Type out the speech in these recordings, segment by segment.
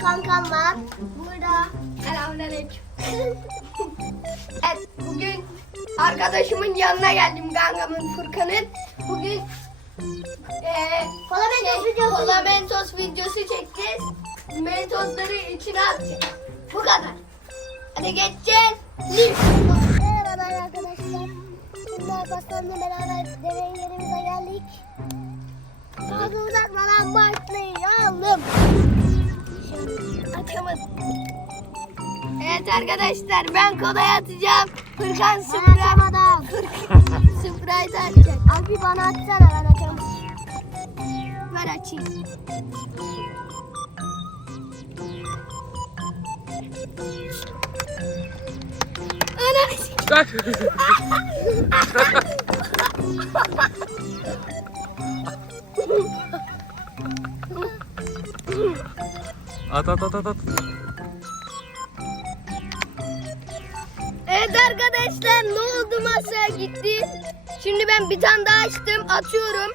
kankam var. Burada. Selamünaleyküm. evet bugün arkadaşımın yanına geldim kankamın Furkan'ın. Bugün eee Parlamentos şey, videosu. Parlamentos videosu çekeceğiz. Mentosları içine atacağız. Bu kadar. Hadi geçeceğiz. Merhaba arkadaşlar. Şimdi Alparslan'la beraber Atamadım. Evet arkadaşlar ben kolay atacağım. Furkan Ben Sprite. atamadım. Sprite atacak. Abi bana atsana ben atamam. Ver açayım. Bak. at at at at at. Evet arkadaşlar ne oldu masa gitti. Şimdi ben bir tane daha açtım atıyorum.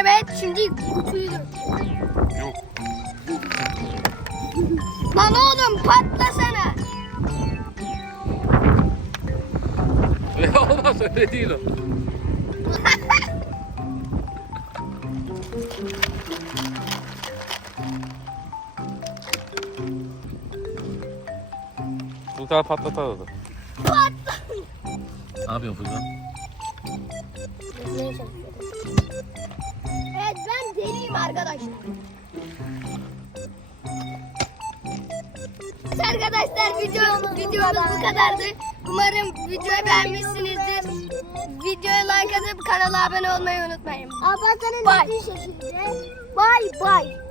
Evet şimdi kutuyu öyle değil o. Furkan patlat arada. Ne yapıyorsun Furkan? Yapmaya çalışıyorum. Evet ben deliyim arkadaşlar. Evet Arkadaşlar video, videomuz bu kadardı. Umarım videoyu beğenmişsinizdir. Videoya like atıp kanala abone olmayı unutmayın. Dediği şekilde. Bye bye.